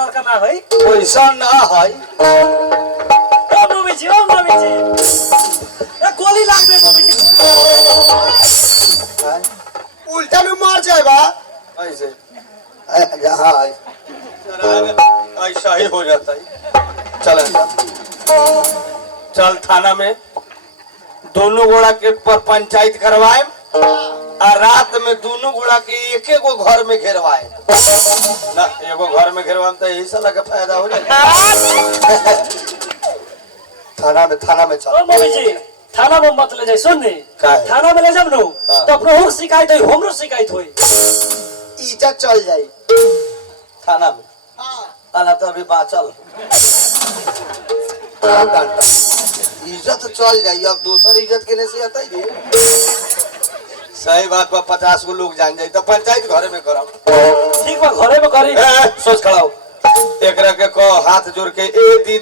लड़का ना है पैसा ना है मम्मी जी ओ मम्मी जी ए गोली लाग दे मम्मी जी उल्टा में मार जाएगा ऐसे हाँ ऐसा ही हो जाता है। चल चल थाना में दोनों गोड़ा के पर पंचायत करवाए और रात में दोनों गोड़ा के एक एक घर में घेरवाए ना एगो घर में घेरवाए तो यही साला का फायदा हो जाए। थाना में चल ओ मम्मी जी थाना में मत ले जाए सुन नहीं थाना में ले जब नो तो अपनो हो शिकायत है हमरो शिकायत होई इज्जत चल जाए थाना में अला तो अभी बाचल इज्जत चल जाए अब दूसर इज्जत केने से आता है सही बात पर 50 गो लोग जान जाए तो पंचायत घरे में कराओ ठीक बा घरे में करी सोच खड़ा हो एकरा के को हाथ जोड़ के ए दीदी